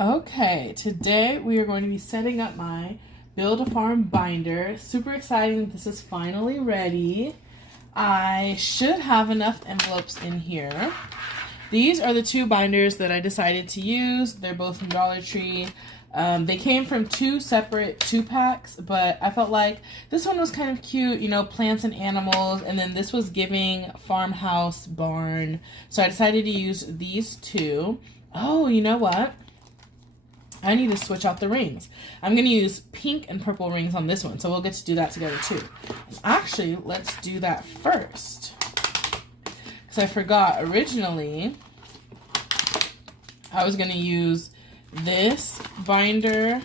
Okay, today we are going to be setting up my Build a Farm binder. Super exciting that this is finally ready. I should have enough envelopes in here. These are the two binders that I decided to use. They're both from Dollar Tree. They came from two separate 2-packs, but I felt like this one was kind of cute, you know, plants and animals, and then this was giving farmhouse, barn. So I decided to use these two. Oh, you know what? I need to switch out the rings. I'm going to use pink and purple rings on this one, so we'll get to do that together too. Actually, let's do that first. Because I forgot, originally, I was going to use this binder,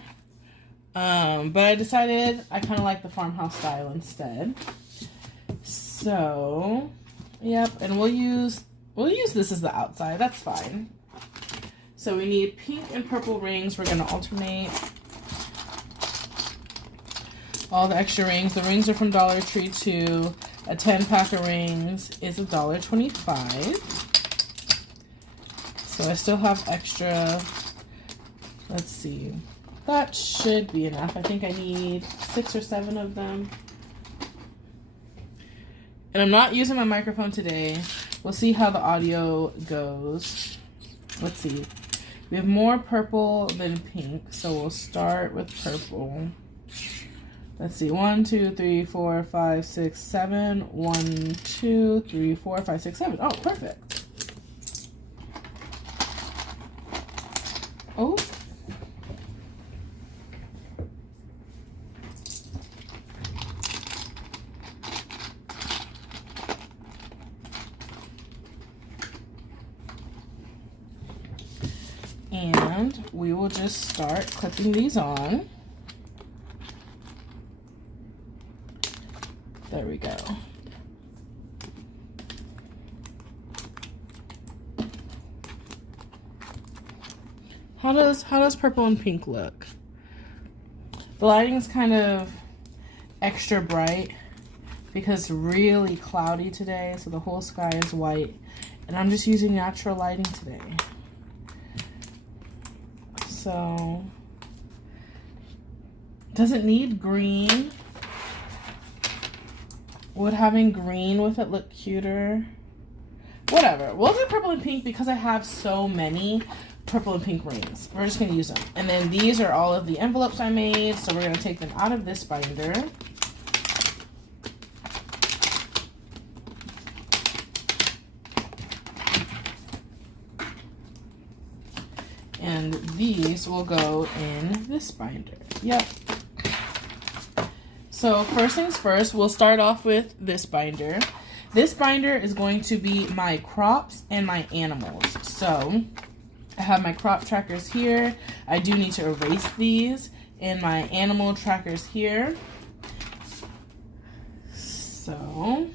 but I decided I kind of like the farmhouse style instead. So, yep, and we'll use this as the outside. That's fine. So we need pink and purple rings. We're going to alternate all the extra rings. The rings are from Dollar Tree too. A 10-pack of rings is $1.25. So I still have extra. Let's see. That should be enough. I think I need 6 or 7 of them. And I'm not using my microphone today. We'll see how the audio goes. Let's see. We have more purple than pink, so we'll start with purple. Let's see, 1, 2, 3, 4, 5, 6, 7. 1, 2, 3, 4, 5, 6, 7. Oh, perfect. Oh. And we will just start clipping these on. There we go. How does purple and pink look? The lighting is kind of extra bright because it's really cloudy today, so the whole sky is white, and I'm just using natural lighting today. So, does it need green? Would having green with it look cuter? Whatever. We'll do purple and pink because I have so many purple and pink rings. We're just going to use them. And then these are all of the envelopes I made. So we're going to take them out of this binder. And these will go in this binder. Yep. So first things first, we'll start off with this binder. This binder is going to be my crops and my animals. So I have my crop trackers here. I do need to erase these. And my animal trackers here. So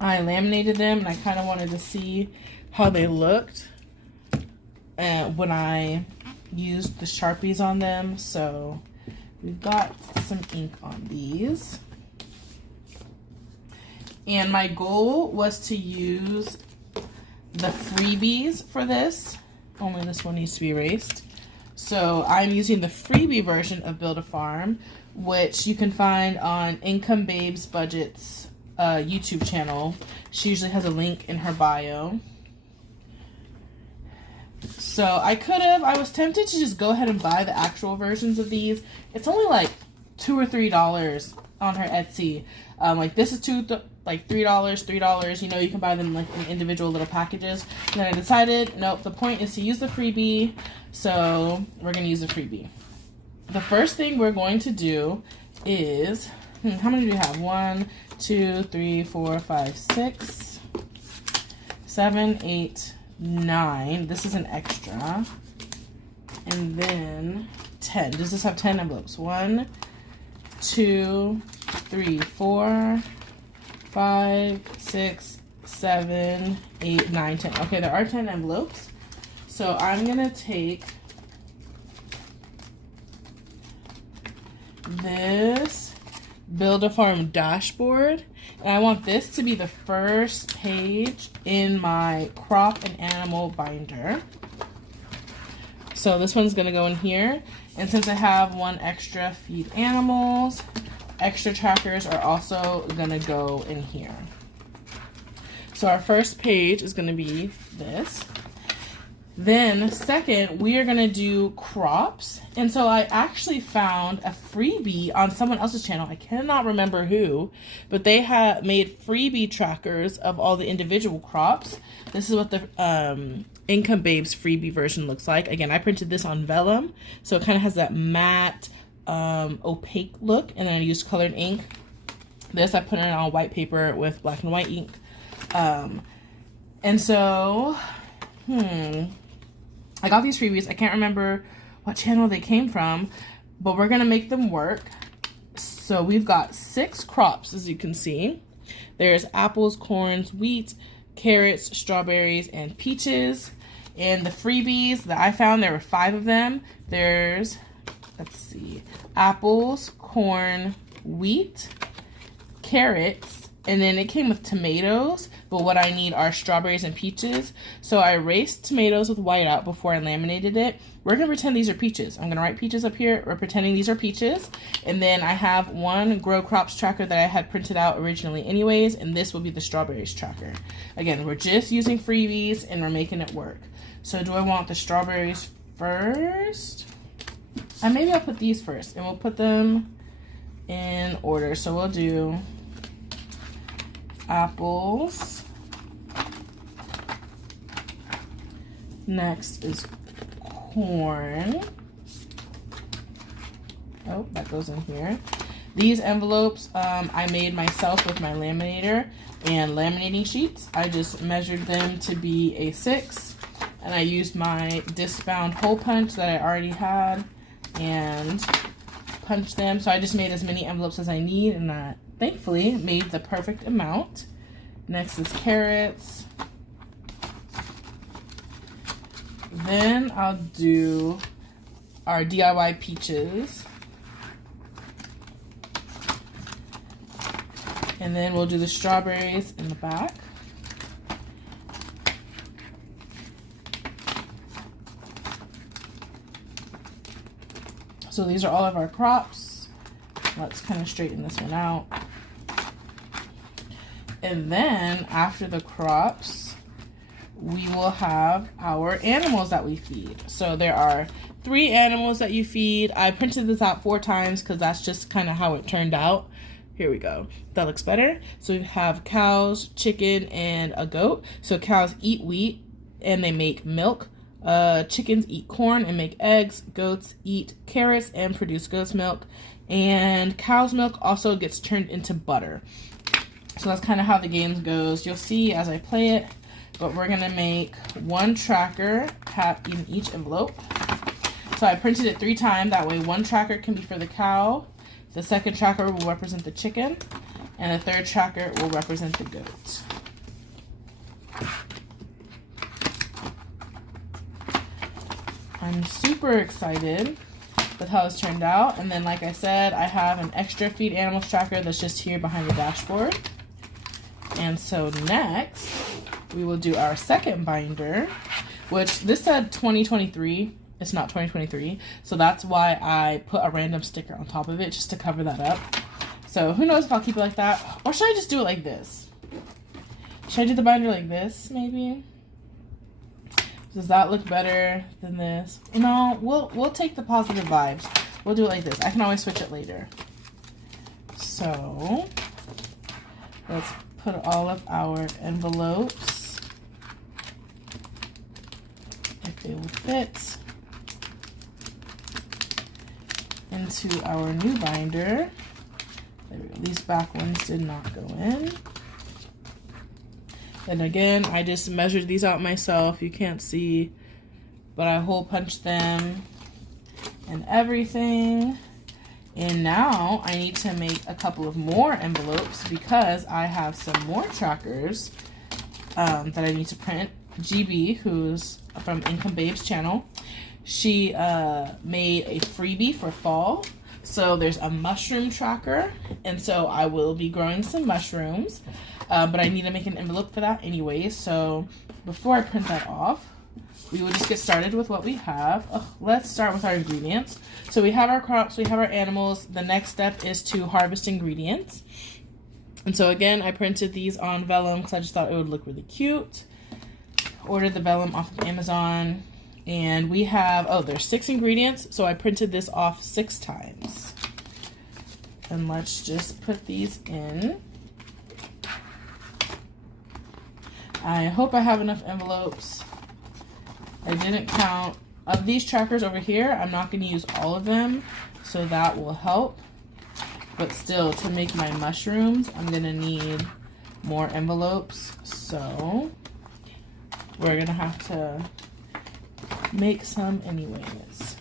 I laminated them and I kind of wanted to see how they looked when I used the Sharpies on them. So we've got some ink on these. And my goal was to use the freebies for this. Only this one needs to be erased. So I'm using the freebie version of Build a Farm, which you can find on Income Babes Budget's YouTube channel. She usually has a link in her bio. So I was tempted to just go ahead and buy the actual versions of these. It's only like $2 or $3 on her Etsy. Like this is $3, $3. You know, you can buy them like in individual little packages. And then I decided, nope, the point is to use the freebie. So we're going to use the freebie. The first thing we're going to do is, how many do we have? 1, 2, 3, 4, 5, 6, 7, 8, 9. This is an extra. And then 10. Does this have 10 envelopes? 1, 2, 3, 4, 5, 6, 7, 8, 9, 10. Okay, there are 10 envelopes. So I'm going to take this Build a Farm dashboard, and I want this to be the first page in my crop and animal binder. So this one's gonna go in here. And since I have one extra feed animals, extra trackers are also gonna go in here. So our first page is gonna be this. Then second, we are gonna do crops. And so I actually found a freebie on someone else's channel. I cannot remember who, but they have made freebie trackers of all the individual crops. This is what the Income Babes freebie version looks like. Again, I printed this on vellum, so it kind of has that matte, opaque look, and then I used colored ink. This I put it on white paper with black and white ink. And so, I got these freebies. I can't remember what channel they came from, but we're gonna make them work. So we've got 6 crops, as you can see. There's apples, corns, wheat, carrots, strawberries, and peaches. And the freebies that I found, there were 5 of them. There's, let's see, apples, corn, wheat, carrots, and then it came with tomatoes, but what I need are strawberries and peaches. So I erased tomatoes with white out before I laminated it. We're gonna pretend these are peaches. I'm gonna write peaches up here. We're pretending these are peaches. And then I have one Grow Crops tracker that I had printed out originally anyways, and this will be the strawberries tracker. Again, we're just using freebies and we're making it work. So do I want the strawberries first? And maybe I'll put these first, and we'll put them in order. So we'll do apples. Next is corn. Oh, that goes in here. These envelopes I made myself with my laminator and laminating sheets. I just measured them to be a 6, and I used my disc bound hole punch that I already had and punched them. So I just made as many envelopes as I need, and that thankfully made the perfect amount. Next is carrots. Then I'll do our DIY peaches. And then we'll do the strawberries in the back. So these are all of our crops. Let's kind of straighten this one out. And then after the crops, we will have our animals that we feed. So there are 3 animals that you feed. I printed this out 4 times because that's just kind of how it turned out. Here we go. That looks better. So we have cows, chicken, and a goat. So cows eat wheat and they make milk. Chickens eat corn and make eggs. Goats eat carrots and produce goat's milk. And cow's milk also gets turned into butter. So that's kind of how the game goes. You'll see as I play it, but we're gonna make 1 tracker in each envelope. So I printed it 3 times. That way 1 tracker can be for the cow, the second tracker will represent the chicken, and the third tracker will represent the goat. I'm super excited with how this turned out. And then, like I said, I have an extra feed animals tracker that's just here behind the dashboard. And so next, we will do our second binder, which this said 2023. It's not 2023. So that's why I put a random sticker on top of it just to cover that up. So who knows if I'll keep it like that. Or should I just do it like this? Should I do the binder like this, maybe? Does that look better than this? No, we'll take the positive vibes. We'll do it like this. I can always switch it later. So let's put all of our envelopes, if they will fit, into our new binder. There we go. These back ones did not go in. And again, I just measured these out myself. You can't see, but I hole punched them and everything. And now I need to make a couple of more envelopes because I have some more trackers that I need to print. GB, who's from Income Babes channel, she made a freebie for fall. So there's a mushroom tracker, and so I will be growing some mushrooms, but I need to make an envelope for that anyway. So before I print that off, we will just get started with what we have. Let's start with our ingredients. So we have our crops, we have our animals. The next step is to harvest ingredients. And so again, I printed these on vellum because I just thought it would look really cute. Ordered the vellum off of Amazon. And we have, there's 6 ingredients. So I printed this off 6 times. And let's just put these in. I hope I have enough envelopes. I didn't count. Of these trackers over here, I'm not going to use all of them, so that will help. But still, to make my mushrooms, I'm going to need more envelopes. So we're going to have to make some anyways.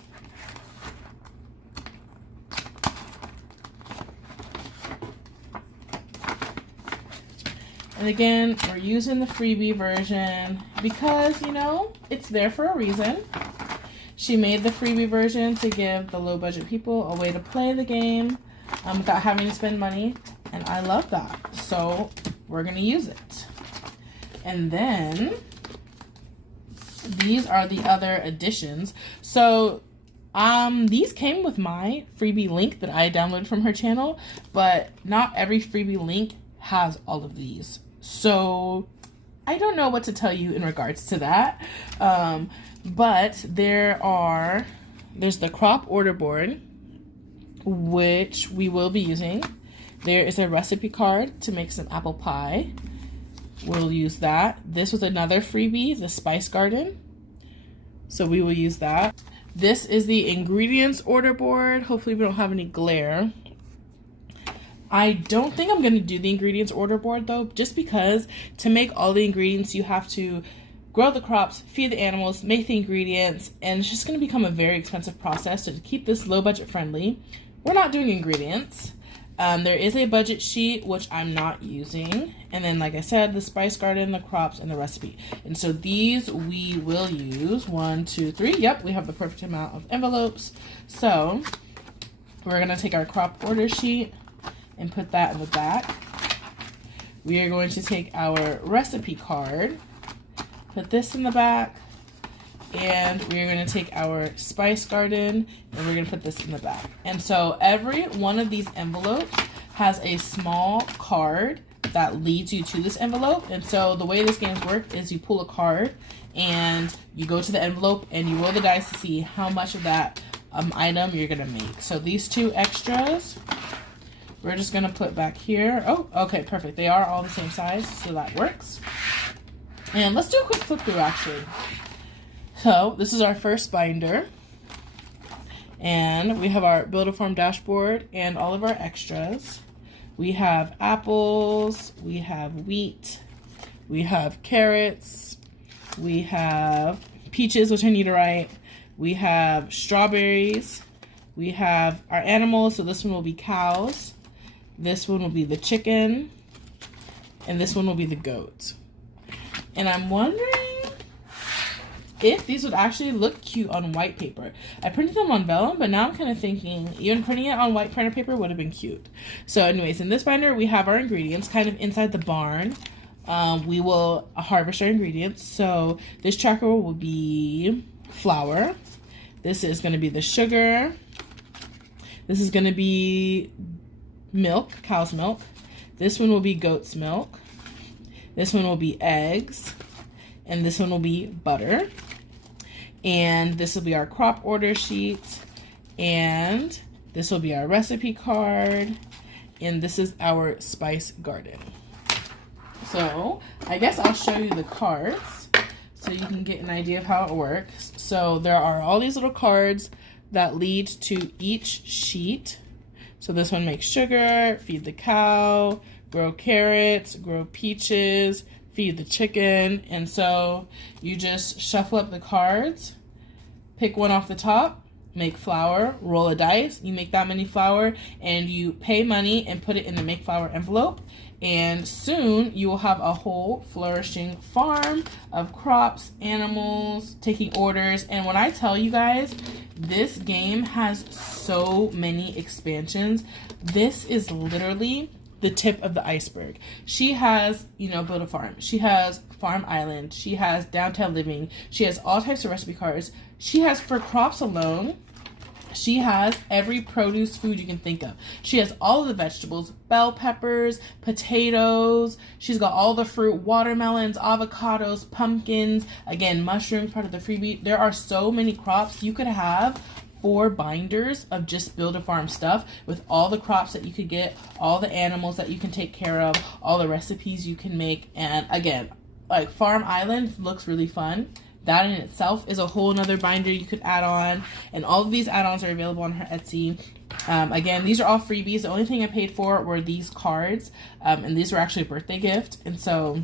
And again, we're using the freebie version because, you know, it's there for a reason. She made the freebie version to give the low budget people a way to play the game without having to spend money. And I love that. So we're going to use it. And then these are the other additions. So these came with my freebie link that I downloaded from her channel, but not every freebie link has all of these. So I don't know what to tell you in regards to that. But there's the crop order board, which we will be using. There is a recipe card to make some apple pie. We'll use that. This was another freebie, the Spice Garden. So we will use that. This is the ingredients order board. Hopefully we don't have any glare. I don't think I'm going to do the ingredients order board though, just because to make all the ingredients, you have to grow the crops, feed the animals, make the ingredients, and it's just going to become a very expensive process. So to keep this low budget friendly, we're not doing ingredients. There is a budget sheet, which I'm not using. And then, like I said, the Spice Garden, the crops, and the recipe. And so these we will use. 1, 2, 3. Yep, we have the perfect amount of envelopes. So we're going to take our crop order sheet and put that in the back. We are going to take our recipe card, put this in the back, and we're going to take our Spice Garden and we're going to put this in the back. And so every one of these envelopes has a small card that leads you to this envelope. And so the way this game's work is you pull a card and you go to the envelope and you roll the dice to see how much of that item you're going to make. So these 2 extras, we're just going to put back here. Oh, okay, perfect. They are all the same size, so that works. And let's do a quick flip through, actually. So this is our first binder. And we have our Build-A-Farm dashboard and all of our extras. We have apples, we have wheat, we have carrots, we have peaches, which I need to write. We have strawberries. We have our animals, so this one will be cows. This one will be the chicken, and this one will be the goat. And I'm wondering if these would actually look cute on white paper. I printed them on vellum, but now I'm kind of thinking even printing it on white printer paper would have been cute. So anyways, in this binder, we have our ingredients kind of inside the barn. We will harvest our ingredients. So this tracker will be flour. This is going to be the sugar. This is going to be milk, cow's milk. This one will be goat's milk. This one will be eggs. And this one will be butter. And this will be our crop order sheet. And this will be our recipe card. And this is our Spice Garden. So I guess I'll show you the cards so you can get an idea of how it works. So there are all these little cards that lead to each sheet. So this one makes sugar, feed the cow, grow carrots, grow peaches, feed the chicken. And so you just shuffle up the cards, pick one off the top, make flour, roll a dice, you make that many flour, and you pay money and put it in the make flour envelope. And soon you will have a whole flourishing farm of crops, animals, taking orders. And when I tell you guys, this game has so many expansions. This is literally the tip of the iceberg. She has, Build-A-Farm. She has Farm Island. She has Downtown Living. She has all types of recipe cards. She has, for crops alone, she has every produce food you can think of. She has all of the vegetables, bell peppers, potatoes. She's got all the fruit, watermelons, avocados, pumpkins, again, mushrooms, part of the freebie. There are so many crops. You could have 4 binders of just Build a Farm stuff with all the crops that you could get, all the animals that you can take care of, all the recipes you can make. And again, like, Farm Island looks really fun. That in itself is a whole nother binder you could add on, and all of these add-ons are available on her Etsy. Again, these are all freebies. The only thing I paid for were these cards, and these were actually a birthday gift. And so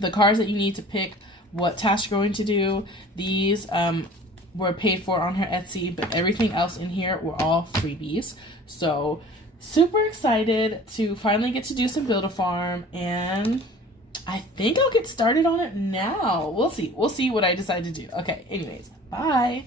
the cards that you need to pick what task you're going to do, these were paid for on her Etsy, but everything else in here were all freebies. So super excited to finally get to do some Build a Farm, and I think I'll get started on it now. We'll see. We'll see what I decide to do. Okay, anyways, bye.